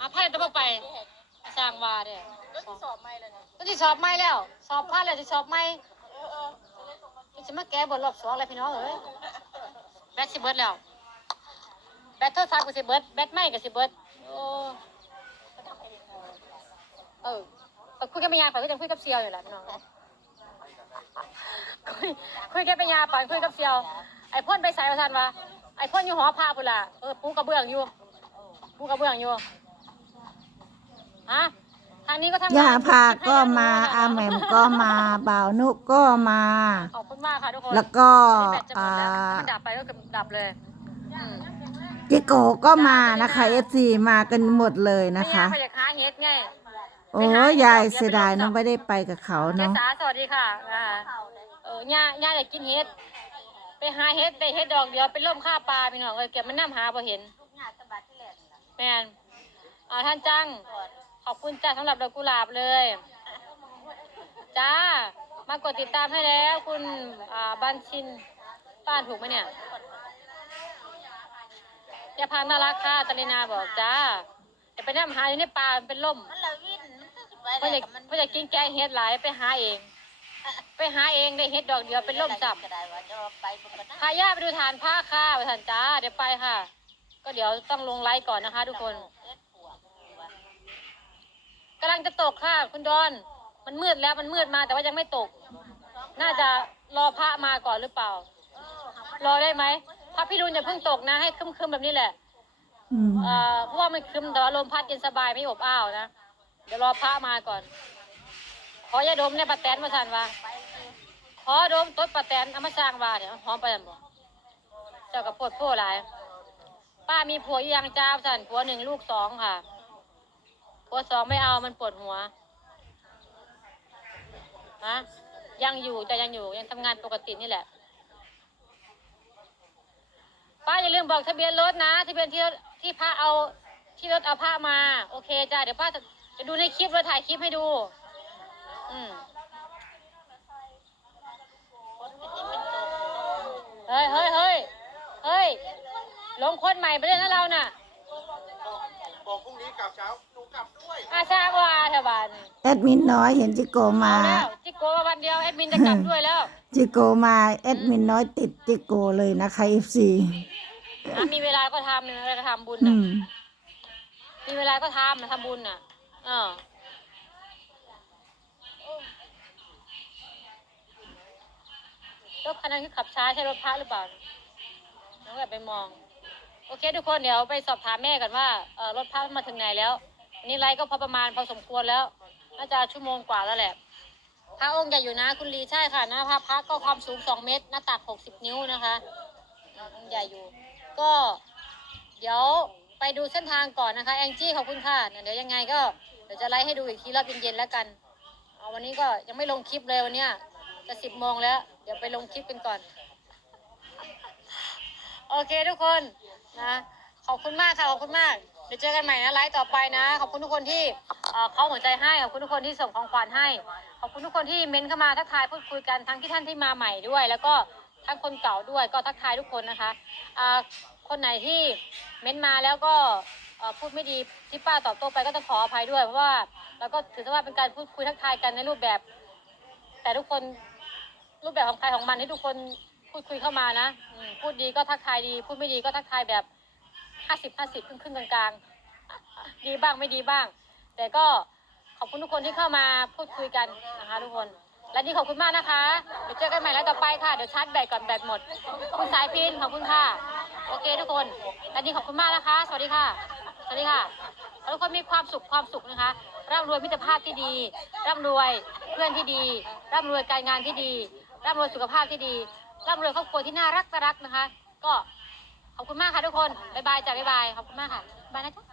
อะพาจะบ่ไปสร้างว่าเด้ก็ที่สอบไม่เลยนะก็สิสอบใหม่แล้ว สอบผ่านแล้วสิสอบใหม่เออเออสิมาแก้บทรอบสองแล้วพี่น้องเอ้ยแบตสิเบิดแล้ว แบตโทรศัพท์ก็สิเบิดแบตไม่ก็สิเบิดโอ้เออเออคุยกันไม่ยากไปก็จะคุยกับเซียวอยู่แหละพี่น้องคุยคุยกันไม่ยากไปคุยกับเซียว ไอ้พ่นไปใส่ประธานวะไอ้พ่นอยู่หอพาพุ่นล่ะเออปูกระเบื้องอยู่ ปูกระเบื้องอยู่ฮะทางนี้ก็ทำงานย่าพาก็มาอาแหม่มก็มาบ่าวนุก็มา ขอบคุณมากค่ะทุกคนแล้วก็แบตจะหมอ่าดแล้วถ้ามันดับไปก็ดับเลยอืมจิโกก็มานะคะเอฟซีมากันหมดเลยนะไม่ยาคะกไปจากหาเฮ็ดไงโอ้ยายเสียดายน้องไม่ได้ไปกับเขาเจเนาะ สาสวัสดีค่ะอ่าเออย่าย่าอยากกินเฮ็ด ไปหาเฮ็ดได้เฮ็ดดอกเดียวเป็นล่มค่าปลาพี่น้องเอ้ยเก็บมันน้ำหาบ่เห็น ลูกงานสบัดที่แหลนล่ะแม่นอ่าท่านจังก่อนขอบคุณจ้าสำหรับดอกกุหลาบเลย จ้ามากดติดตามให้แล้ว คุณอ่าบันชินป้านถูกไหมเนี่ยยาพาน่ารักค่ะตะลินาบอกจ้าอย่าไปน้ำหาอยู่ในป่ามันเป็นล่มมันละวินมันก็สิไปเพื่อแล้จะวมันเพื่อจะกินแกงเฮ็ดหลายไปหาเอง ไปหาเองได้เฮ็ดดอกเดียวเป็นล่มจับก็ได้ว่าจะไปบนกันนะพาย่าไปดูฐานผ้าค่ะไปฐานจ้าเดี๋ยวไปค่ะ ก็เดี๋ยวต้องลงไลฟ์ก่อนนะคะ ทุกคนเอ็ดปวกว่ะกำลังจะตกค่ะ คุณดอน มันมืดแล้วมันมืดมาแต่ว่ายังไม่ตก น่าจะรอพระมาก่อนหรือเปล่า รอได้ไหมพระพี่รุนอย่าเพิ่งตกนะ ให้คึมๆแบบนี้แหละอืมเอ่อเพราะว่ามันคึมแต่ว่าลมพัดเย็นสบายไม่อบอ้าวนะเดี๋ยวรอพระมาก่อน ขอยาดมเนี่ยปะแตนมาสั่นว่าไปสิขอดมต้นปะแตนเอามาสร้างว่าเนี่ยหอมไปอันบ่เจ้ากับปวดโพหลาย ป้ามีผัวยังจ้าสันผัวหนึ่งลูกสองค่ะผัวสองไม่เอามันปวดหัวฮะยังอยู่จะยังอยู่ยังทำงานปกตินี่แหละ ป้าอย่าลืมบอกทะเบียนรถนะทะเบียนที่ที่พระเอาที่รถเอาผ้ามา โอเคจ้าเดี๋ยวป้าจะจะดูในคลิปแล้วถ่ายคลิปให้ดู อืม คนก็จะเป็นโต เฮ้ยเฮ้ยเฮ้ยเฮ้ย ล งคนใหม่ไปเลยนะเราน่ะบอกพรุ่งนี้กลับเช้าหนูกลับด้วยอาชาว่าเถอะบานแอดมินน้อยเห็นจิโกเอามา แล้วจิโกว่าวันเดียวแอดมินจะกลับด้วยแล้วจิโกมาแอดมินน้อยติดจิโกเลยนะคะเอฟซีอะมีเวลาก็ทำมีเวลาก็ทำบุญอืน่ะมมีเวลาก็ทำนะทำบุญน่ะเออรถคันนั้นคือขับช้าใช่รถพระหรือเปล่าน้องแบบไปมอง โอเค ทุกคนเดี๋ยวไปสอบถามแม่กันว่าเออรถพระมาถึงไหนแล้วอันนี้ไลฟ์ก็พอประมาณพอสมควรแล้ว น่าจะชั่วโมงกว่าแล้วแหละพระองค์ใหญ่อยู่นะคุณลีใช่ค่ะหนะพระพักก็ความสูงสองเมตร หน้าตักหกสิบนิ้วนะคะองค์ใหญ่อยู่ ก็ เดี๋ยวไปดูเส้นทางก่อนนะคะแองจี้ขอบคุณค่ะเดี๋ยวยังไงก็เดี๋ยวจะไลฟ์ให้ดูอีกทีรอบเย็นๆแล้วกันเอาวันนี้ก็ยังไม่ลงคลิปเลยวันเนี้ยจะสิบโมงแล้ว เดี๋ยวไปลงคลิปกันก่อน โอเคทุกคนนะขอบคุณมากค่ะขอบคุณมาก เดี๋ยวเจอกันใหม่นะไลฟ์ต่อไปนะ ขอบคุณทุกคนที่เขาหัวใจให้ขอบคุณทุกคนที่ส่งของขวัญให้ ขอบคุณทุกคนที่เม้นเข้ามาทักทายพูดคุยกันทั้งที่ท่านที่มาใหม่ด้วย แล้วก็ทั้งคนเก่าด้วยก็ทักทายทุกคนนะคะคนไหนที่เม้นมาแล้วก็พูดไม่ดีที่ป้าตอบโต้ไปก็ต้องขออภัยด้วยเพราะว่าเราก็ถือว่าเป็นการพูดคุยทักทายกันในรูปแบบ แต่ทุกคนรูปแบบของใครของมันให้ทุกคน พูดคุยเข้ามานะอืมพูดดีก็ทักทายดี พูดไม่ดีก็ทักทายแบบห้าสิบห้าสิบครึ่งครึ่งกลางๆดีบ้างไม่ดีบ้าง แต่ก็ขอบคุณทุกคนที่เข้ามาพูดคุยกันนะคะทุกคน และนี่ขอบคุณมากนะคะ เดี๋ยวเจอกันใหม่แล้วต่อไปค่ะ เดี๋ยวชาร์จแบตก่อนแบตหมด คุณสายพินขอบคุณค่ะ โอเคทุกคน และนี่ขอบคุณมากนะคะ สวัสดีค่ะ สวัสดีค่ะขอให้ทุกคนมีความสุขความสุขนะคะ ร่ำรวยมิตรภาพที่ดี ร่ำรวยเพื่อนที่ดี ร่ำรวยการงานที่ดี ร่ำรวยสุขภาพที่ดี ร่ำรวยครอบครัวที่น่ารักน่ารักนะคะ ก็ขอบคุณมากค่ะทุกคน บ๊ายบายจ้ะบ๊ายบาย ขอบคุณมากค่ะ บ๊ายบายนะจ๊ะ